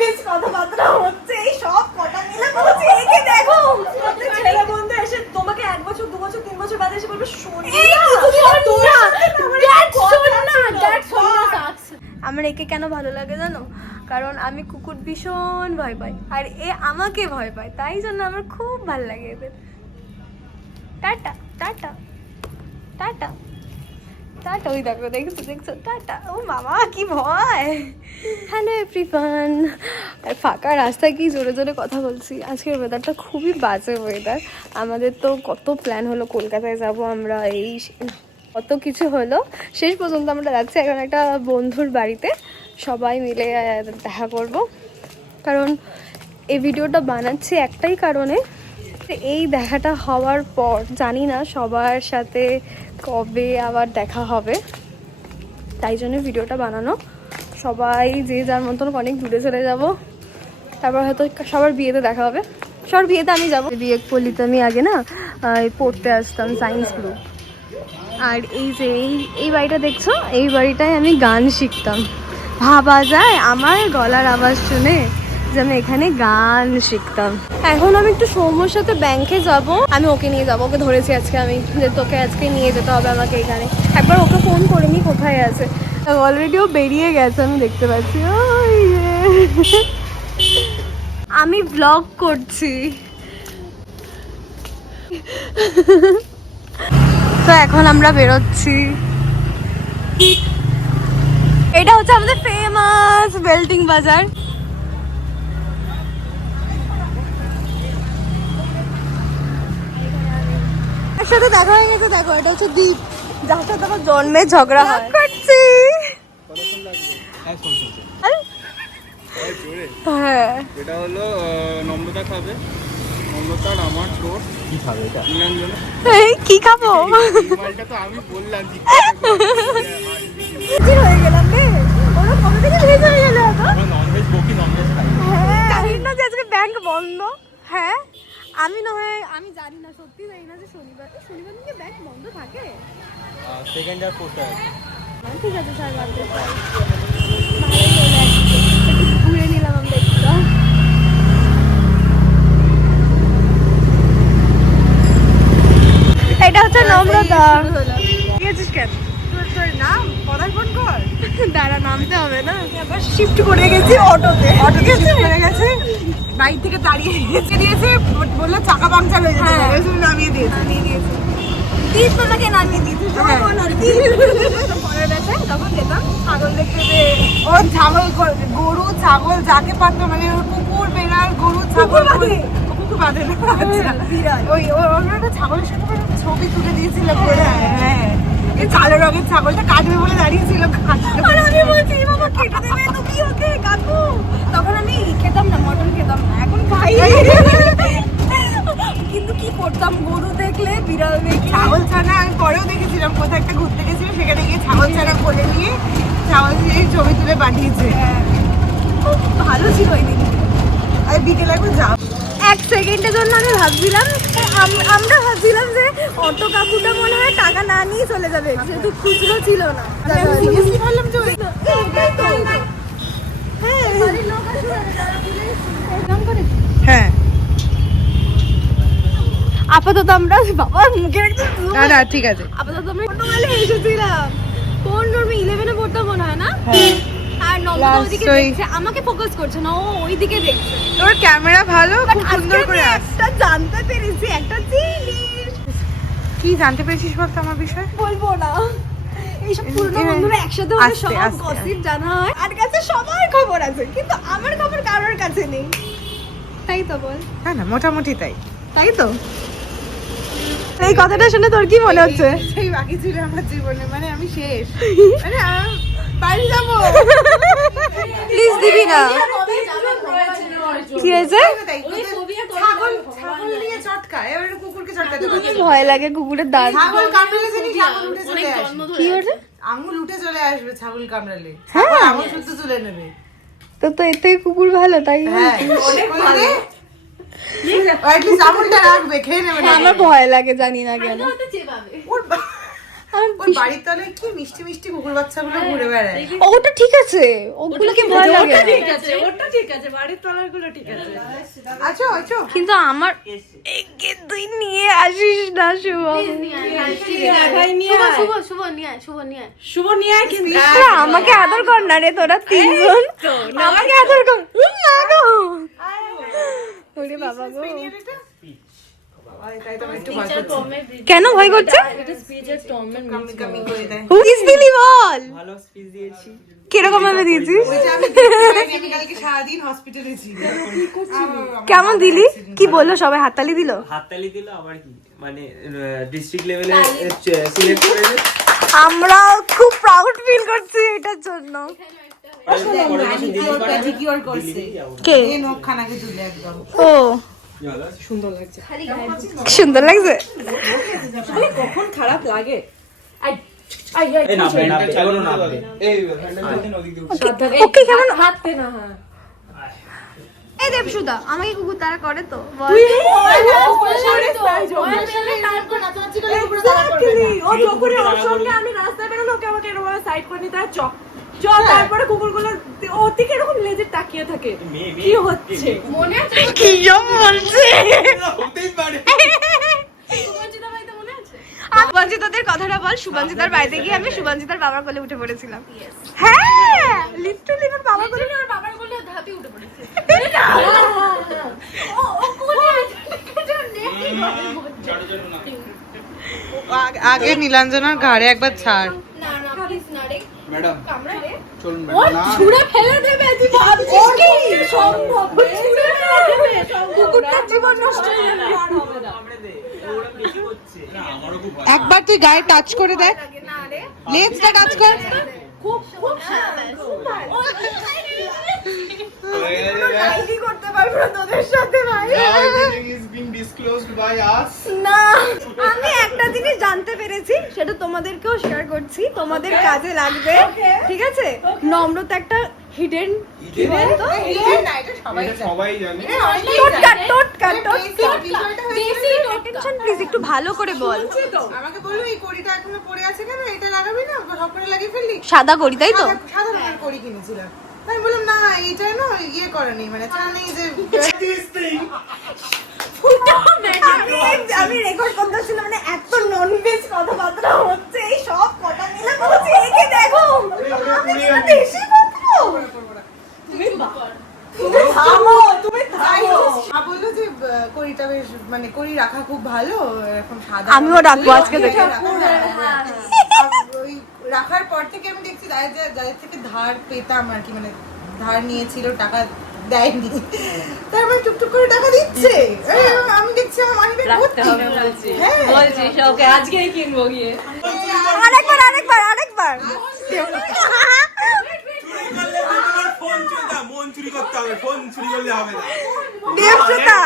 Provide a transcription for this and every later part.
বেশ কথাবার্তা হচ্ছে, এই সব কটা মিলে বলছে একে দেখো ছেলে বন্ধু এসে তোমাকে 1 বছর 2 বছর 3 বছর বাদে এসে বলবে শোন আমার একে কেন ভালো লাগে জানো? কারণ আমি কুকুর ভীষণ ভয় পাই আর এ আমাকে ভয় পায়, তাই জন্য আমার খুব ভালো লাগে এদের। টাটা টাটা টাটা টাটা, ওই দেখো দেখছো দেখছো টাটা। ও মামা কি ভয়। হ্যালো এভরিওয়ান, আর ফাঁকা রাস্তায় কি জোরে জোরে কথা বলছি। আজকের ওয়েদারটা খুবই বাজে ওয়েদার। আমাদের তো কত প্ল্যান হলো, কলকাতায় যাব আমরা, এই কত কিছু হলো, শেষ পর্যন্ত আমরা যাচ্ছি এখন একটা বন্ধুর বাড়িতে, সবাই মিলে দেখা করব। কারণ এই ভিডিওটা বানাচ্ছি একটাই কারণে, এই দেখাটা হওয়ার পর জানি না সবার সাথে কবে আবার দেখা হবে, তাই জন্য ভিডিওটা বানানো। সবাই যে যার মতন অনেক দূরে চলে যাব, তারপর হয়তো সবার বিয়েতে দেখা হবে। সবার বিয়েতে আমি যাবো। বিয়ে পল্লিতে আমি আগে না পড়তে আসতাম সায়েন্স গ্রুপ, আর এই যে এই বাড়িটা দেখছো, এই বাড়িটায় আমি গান শিখতাম। ভাবা যায় আমার গলার আওয়াজ শুনে যে আমি এখানে গান শিখতাম। এখন আমি একটু সৌম্যর সাথে ব্যাংকে যাব, আমি ওকে নিয়ে যাবো, ওকে ধরেছি আজকে আমি যে তোকে আজকে নিয়ে যেতে হবে আমাকে এখানে। একবার ওকে ফোন করে নি কোথায় আছে, অলরেডি ও বেরিয়ে গেছে আমি দেখতে পাচ্ছি। ওই আমি ব্লগ করছি। তো এখন আমরা বেরোচ্ছি। এটা হচ্ছে আমাদের ফেমাস বেল্টিং বাজার। সাথে দেখা হয়ে গেছে, দেখো এটা হচ্ছে দীপ, যার সাথে আমার জন্মে ঝগড়া হয় করছি। হ্যাঁ এটা হলো নম্রতা খাবে, নম্রতার আমার তোর কি খাবে এটা নিরঞ্জন। এই কি খাবো মালটা তো আমি বললাম কি হয়ে গেলাম রে, ওরা কবে থেকে ভেজ হয়ে গেল এখন। আমরা ননভেজ বকি, ননভেজ খাই। হ্যাঁ জানি না যে আজকে ব্যাংক বন্ধ। হ্যাঁ আমি না হয় আমি জানি না, সত্যি জানি না যে শনিবার দিনে ব্যাংক বন্ধ থাকে। সেকেন্ড আর ফোর্থ আছে। ঠিক আছে স্যার, বাদ দে। একটু ঘুরে নিলাম আমরা একটু। এটা হচ্ছে নম্রতা। গেছিস কেন? তোর নাম পদার্পণ কর। দাঁড়া নামতে হবে না, আবার শিফট করে গেছি অটোতে শিফট করে গেছে, বাইক থেকে দাঁড়িয়ে দিয়েছে, বললো চাকা পাংচার হয়ে যাচ্ছে, নামিয়ে দিয়েছে দিস তোমাকে নামিয়ে দিয়েছে। পরের ব্যাচে যখন যেতাম ছাগল দেখতে, যে ও ছাগল গরু ছাগল যাকে পারতো, মানে কুকুর বেড়াল গরু ছাগল কুকুর বাঁধে না, ওই ওর একটা ছাগলের সাথে ছবি তুলে দিয়েছিল করে। হ্যাঁ এই কালো রঙের ছাগলটা কাটবে বলে দাঁড়িয়েছিল, আর আমি বলছি বাবা কেটে দেবে তুমি ওকে কাটবো। তখন আমি খেতাম না, মটন খেতাম না, এখন খাই। কিন্তু কি করতাম, গরু দেখলে বিড়াল দেখলে ছাগল ছানা, আমি পরেও দেখেছিলাম কোথাও একটা ঘুরতে গেছিলাম, সেখানে গিয়ে ছাগল ছানা বলে নিয়ে ছাগল দিয়ে ছবি তুলে পাঠিয়েছে। খুব ভালো ছিল ওই দিন। আর বিকেলে একবার যাও। 1 সেকেন্ডের জন্য আমি ভাবছিলাম, আমরা ভাবছিলাম যে অটো কাকুটা মনে হয় টাকা না নিয়ে চলে যাবে, যেহেতু খুচরো ছিল না। ভাবলাম যে হ্যাঁ আপাতত আমরা বাবার মুখের একটু না ঠিক আছে, আপাতত আমরা ছোটবেলায় এসেছিলাম, কোন রুমে 11-এ পড়তাম মনে হয় না। আর নম্রতা ওইদিকে দেখছে, আমাকে ফোকাস করছে না, ও ওইদিকে দেখছে। তোর ক্যামেরা ভালো, খুব সুন্দর করে একটা জানতে পেরেছি, একটা জিনিস। কি জানতে পেরেছিস বলতো আমার বিষয়? বলবো না, এইসব পুরনো বন্ধুরা একসাথে হলে সব গসিপ জানা হয়, আর কাছে সবার খবর আছে, কিন্তু আমার খবর কারোর কাছে নেই, তাই তো বল? হ্যাঁ না মোটামুটি তাই তো। এই কথাটা শুনে তোর কি মনে হচ্ছে? সেই বাকি ছিল আমার জীবনে, মানে আমি শেষ, মানে বাড়ি যাবো। প্লিজ দিবি না। কি হয়েছে? ছাগল নিয়ে চটকা, এবারে কুকুরকে চটকাতে ভয় লাগে, কুকুরের দাঁত ছাগল কামড়ালে জানি ছাগল উঠে চলে আসবে। কি হয়েছে? আঙুল উঠে চলে আসবে ছাগল কামড়ালে, ছাগল আঙুল শুদ্ধ তুলে নেবে। তো এর থেকে কুকুর ভালো, তাই অনেক ভালো। আমার ভয় লাগে, জানি না কেন। ওর বাড়ির তলায় কি মিষ্টি মিষ্টি কুকুর বাচ্চাগুলো ঘুরে বেড়ায়। ওটা ঠিক আছে, ওগুলোকে ভয় লাগে না। ওটা ঠিক আছে, বাড়ির তলার গুলো ঠিক আছে। আচ্ছা আচ্ছা কিন্তু আমার একে তুই নিয়ে আসিস না শুভ। শুভ নিয়ে আয় কিন্তু। তোরা আমাকে আদর কর না রে, তোরা তিনজন আমাকে আদর কর। না গো, ওরে বাবা গো, তাই তো আমার একটু ভয় করছে। কেন ভয় করছে? এটা স্পিচের টমের কামি কামি করে দেয়। হুইস দিলি বল, ভালো স্পিচ দিয়েছি। কিরকম ভাবে দিয়েছিস? ওই যে আমি দেখতে পাইনি, আমি কালকে সারাদিন হসপিটালে ছিলাম। কেমন দিলি? কি বললো সবাই? হাততালি দিল? হাততালি দিল আবার কি, মানে ডিস্ট্রিক্ট লেভেলে সিলেক্ট করেছে। আমরা খুব প্রাউড ফিল করছি এটার জন্য। ম্যাজিকিওর করছে। কে? এই নখখানাকে তুলে একদম। ও সুন্দর লাগছে। সুন্দর লাগছে। কখন খারাপ লাগে। এই না ফ্যানটা চালানো না এই ফ্যানটা দিন ওদিক দিয়ে ওকে কেমন? হাত দে না। হ্যাঁ এই দেবসুদা আমাকে কুকুর তারা করে তো বল। ও যখনই ওর সঙ্গে আমি রাস্তায় বেরোলে ওকে আমাকে এরকম সাইড করে নিতে হয়, চ চ। তারপরে কুকুরগুলো ওর দিকে এরকম লেজে তাকিয়ে থাকে, কি হচ্ছে মনে আছে? কি জম বলছে? হতেই পারে। শুভাঞ্জিতাদের কথাটা বল। শুভাঞ্জিতার বাড়িতে গিয়ে আমি শুভাঞ্জিতার বাবার কোলে উঠে পড়েছিলাম। হ্যাঁ, লিটারালি আমার বাবার কোলে। ওর বাবার কোলে ধাপি উঠে পড়েছে। আগে নীলাঞ্জনার ঘাড়ে একবার ছাড়। ম্যাডাম চলুন ম্যাডাম না ছুঁড়ে ফেলে দেবে, তুই ভাবছিস কি সম্ভব? ছুঁড়ে ফেলে দেবে, কুকুরটার জীবন নষ্ট হয়ে যাবে। আর হবে না। ওরা বেশি হচ্ছে না, আমারও খুব ভয়। একবার তুই গায়ে টাচ করে দেখ, লেজটা টাচ কর। খুব খুব কি করতে পারবো না তোদের সাথে ভাই। Everything is being disclosed by us. না, আমি একটা জিনিস জানতে পেরেছি, সেটা তোমাদেরকেও শেয়ার করছি, তোমাদের কাজে লাগবে। ঠিক আছে, নম্রতা একটা হিডেন কি বলতো, এটা সবাই জানে। টেনশন প্লিজ একটু ভালো করে বল। আমাকে বললো এই কড়িটা এখনো পড়ে আছে কেন, এটা লাগাবি না, সবরে লাগিয়ে ফেললি। সাদা করি তাই তো? সাদা রঙের কড়ি কিনেছিলাম। আমি বললাম না এটা না ইয়ে করে নেই, মানে চা নেই যে আমি রেকর্ড করতেছিলাম, মানে এত নন ভেজ কথাবার্তা হচ্ছে, এই সব কথা মিলে বলছি একে দেখো আমি কি বেশি বলবো? বললো যে কড়িটা বেশ, মানে কড়ি রাখা খুব ভালো, এরকম সাদা। আমিও রাখবো আজকে থেকে। ওই রাখার পর থেকে আমি দেখছি যাদের থেকে ধার পেতাম আর কি, মানে ধার নিয়েছিল টাকা দেয়নি, তারপরে টুকটুক করে টাকা দিচ্ছে। আমি দেখছি আমার মানি ব্যাগ রাখতে হবে বলছি। বলছি ওকে আজকেই কিনবো গিয়ে। আরেকবার ফোন চুরি না, মন চুরি করতে হবে, ফোন চুরি করলে হবে না। দেবসুতা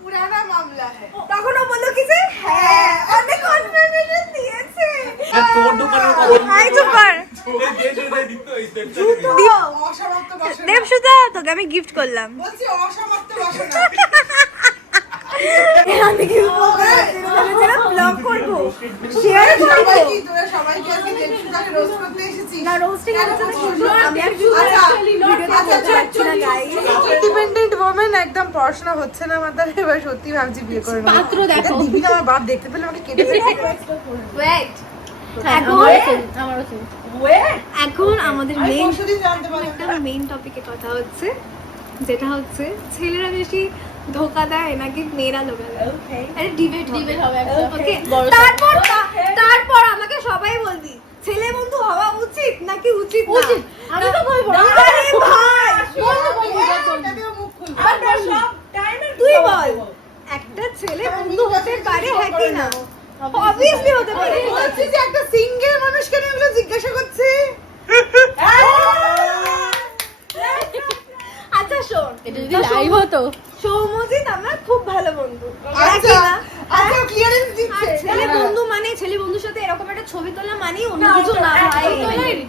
পুরানা মামলা হ্যাঁ। তখনও বললো কি যে হ্যাঁ অনেক কনফার্মেশন দিয়েছে। তোর দোকানের কথা আই চুপার অসমাপ্ত বাসনা। দেবসুতা তোকে আমি গিফট করলাম। বলছি অসমাপ্ত বাসনা। আমি কি ব্লগ করবো, শেয়ার করবো সবাই কি তোরা সবাই কি আজকে দেবসুতাকে রোস্ট করতে এসেছিস? না, রোস্টিং হচ্ছে না কিন্তু আমি আর ইন্ডিপেন্ডেন্ট ওমেন, একদম পড়াশোনা হচ্ছে না আমার দ্বারা, এবার সত্যি ভাবছি বিয়ে করে নেবো। পাত্র দেখো। দিবি না, আমার বাপ দেখতে পেলে আমাকে কেটে ফেলবে। ওয়েট, এখন আমাদের আমি মেইন পরশুদিন জানতে পারলাম। একটা মেইন টপিকে কথা হচ্ছে, যেটা হচ্ছে ছেলেরা বেশি ধোকা দেয় নাকি মেয়েরা ধোকা দেয়। আরে ডিবেট হবে একটা। ওকে, তারপর আমাকে সবাই বলবি ছেলে বন্ধু হওয়া উচিত নাকি উচিত না? আমি তো বলবো না। আরে ভাই এটাতেও মুখ খুলবে। তুই বল, একটা ছেলে বন্ধু হতে পারে হ্যাঁ কি না? অবভিয়াসলি হতে পারে। বলছি যে একটা সিঙ্গেল মানুষ কেন এগুলো জিজ্ঞাসা করছে? আচ্ছা শোন, এটা যদি লাইভ হতো। সৌমজিৎ আমার খুব ভালো বন্ধু। আচ্ছা একই না? আচ্ছা ক্লিয়ারেন্স আর দিচ্ছে। ছেলে বন্ধু মানে ছেলে বন্ধুর বন্ধুর সাথে এরকম একটা ছবি তোলা মানেই অন্য কিছু না ভাই।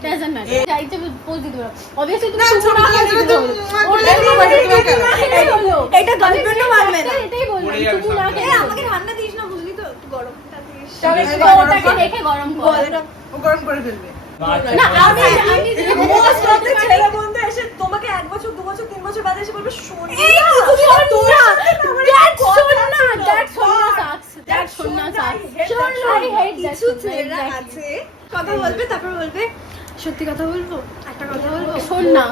ডাজন্ট ম্যাটার চাইতে পোজ দিতে পারো অবভিয়াসলি তুমি না, চুপ না ছবি করে তুলে দিতে তো পারো এটাই বলো। এটা গার্লফ্রেন্ডও মানবে না। এটাই বললাম পড়ে যাবে তুমি না সামনে। এই আমাকে ঠান্ডা দিস না বুঝলি তো, একটু গরমটা দিস। ওটাকে রেখে গরম কর ও গরম করে ফেলবে। না আমি যে মোস্ট অফ দ্য ছেলে বন্ধু এসে তোমাকে 1 বছর 2 বছর 3 বছর বাদে এসে বলবে শোনা এই কিছু শোন না, দ্যাট শোনা দ্যাট শোনা সাকস দ্যাট শোনা সাকস I hate that কিছু ছেলেরা আছে কথা বলবে তারপর বলবে সত্যি কথা বলবো, একটা কথা বলবো, শোন না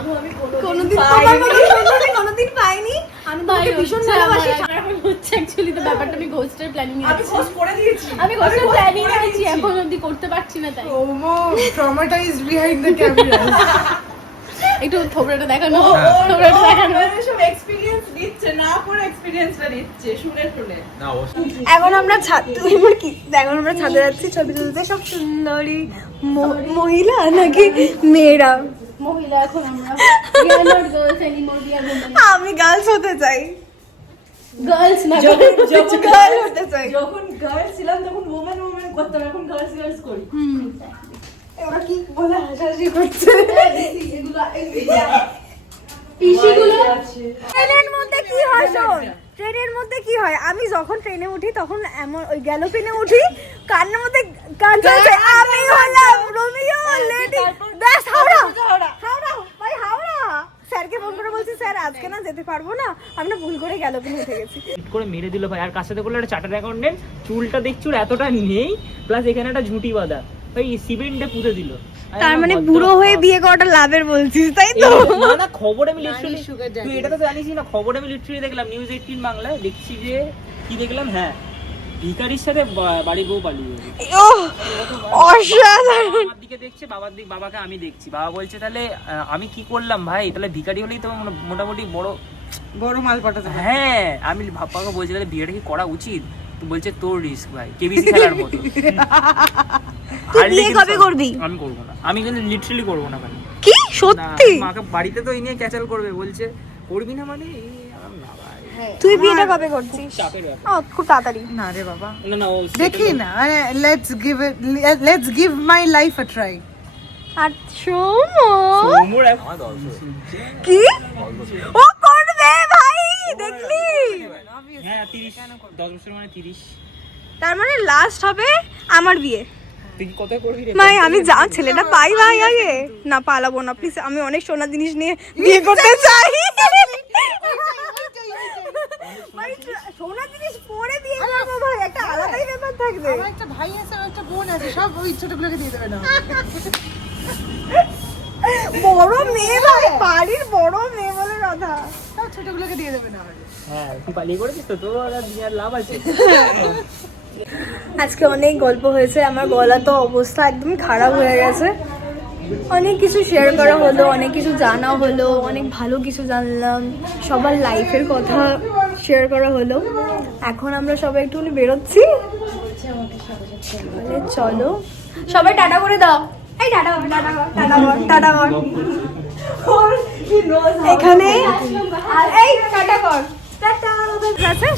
কোনোদিন তোমার মতো সুন্দর আমি কোনোদিন পাইনি, আমি তোমাকে ভীষণ ভালোবাসি। এখন হচ্ছে অ্যাকচুয়ালি তো ব্যাপারটা আমি ঘোস্টের প্ল্যানিং এ আমি পোস্ট করে দিয়েছি আমি ঘোস্টের প্ল্যানিং এ আছি এখন অবধি করতে পারছি না তাই ওমো ট্রমাটাইজড বিহাইন্ড দ্য ক্যামেরা। একটু থোবড়াটা দেখানো থোবড়াটা দেখানো সব এক্সপেরিয়েন্স দিচ্ছে না করে এক্সপেরিয়েন্সটা দিচ্ছে শুনে শুনে এখন আমরা এখন আমরা ছাদে যাচ্ছি ছবি তুলতে, সব সুন্দরী মহিলা নাকি মেয়েরা। মহিলা এখন আমরা we are not girls anymore we are women আমি গার্লস হতে চাই, girls না গার্ল হতে চাই। যখন গার্লস ছিলাম তখন ওমেন করতাম, এখন গার্লস করি। ওরা কি বলে হাসাহাসি করছে। পিসিগুলো ট্রেনের মধ্যে কি হয় শোন, ট্রেনের মধ্যে কি হয়, আমি যখন ট্রেনে উঠি তখন এমন ওই গ্যালোপিনে উঠি, কানের মধ্যে গান চলছে, আমি হলাম রোমিও লেডি, ব্যাস হাওড়া হাওড়া ভাই হাওড়া। স্যারকে ফোন করে বলছি স্যার আজকে না যেতে পারবো না, আমি না ভুল করে গ্যালোপিনে উঠে গেছি। হিট করে মেরে দিল ভাই। আর কার সাথে করলো একটা চার্টার্ড অ্যাকাউন্টেন্ট, চুলটা দেখছি ওর এতটা নেই, প্লাস এখানে একটা ঝুঁটি বাঁধা, ভাই সিমেন্টে পুঁতে দিল। তার মানে বুড়ো হয়ে বিয়ে করাটা লাভের বলছিস তাই তো? না না, খবর আমি লিটারালি, তুই এটা তো জানিস না, খবর আমি লিটারালি দেখলাম নিউজ 18 বাংলায়, দেখছি যে কি দেখলাম, হ্যাঁ ভিখারির সাথে বাড়ির বউ পালিয়ে গেছে। ওহ অসাধারণ। বাবার দিকে দেখছে, বাবাকে আমি দেখছি, বাবা বলছে তাহলে আমি কি করলাম ভাই, তাহলে ভিখারি হলেই তো মোটামুটি বড় মাল পাঠাতে। হ্যাঁ আমি বাবাকে বলছি তাহলে বিয়েটা কি করা উচিত, তো বলছে তোর রিস্ক ভাই, কেবিসি খেলার মতো। তুই বিয়ে কবে করবি? আমি করবো না, আমি কিন্তু লিটারালি করবো না ভাই। কি সত্যি? না, মাকে বাড়িতে তো এই নিয়ে ক্যাচাল করবে, বলছে করবি না মানে না ভাই, তুই বিয়েটা কবে করছিস? চাপের ব্যাপার। ও খুব তাড়াতাড়ি। না রে বাবা, না না, দেখি না, মানে let's give my life a try. আর সোমো ওমর কি ও করবে ভাই, দেখলি? হ্যাঁ 30, 10 বছর মানে 30। তার মানে লাস্ট হবে আমার বিয়ে। তুই কি কত করবি রে ভাই আমি যা ছেলেটা পাই ভাই আগে না, পালাবো না প্লিজ, আমি অনেক সোনা জিনিস নিয়ে বিয়ে করতে চাই। ভাই সোনা জিনিস পরে বিয়ে করবো ভাই, একটা আলাদাই ব্যাপার থাকবে। আমার একটা ভাই আছে আর একটা বোন আছে, সব ওই ছোটগুলোকে দিয়ে দেবে না। বড় মেয়ে ভাই, বাড়ির বড় মেয়ে বলে কথা, সব ছোটগুলোকে দিয়ে দেবে না। হ্যাঁ তুই পালিয়ে করেছিস তো, তোর আর বিয়ার লাভ আছে। আজকে অনেক গল্প হয়েছে, আমার গলা তো অবস্থা একদম খারাপ হয়ে গেছে। অনেক কিছু শেয়ার করা হলো, অনেক কিছু জানা হলো, অনেক ভালো কিছু জানলাম, সবার লাইফের কথা শেয়ার করা হলো। এখন আমরা সবাই একটুখানি বেরোচ্ছি, তাহলে চলো সবাই টাটা করে দাও। এই টাটা হবে, টাটা কর, টাটা কর, টাটা কর। এখানে এই টাটা কর, টাটা।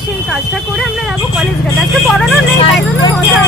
সেই কাজটা করে আমরা যাবো কলেজ ঘাটে, আজকে পড়ানো নেই তাই জন্য মজা।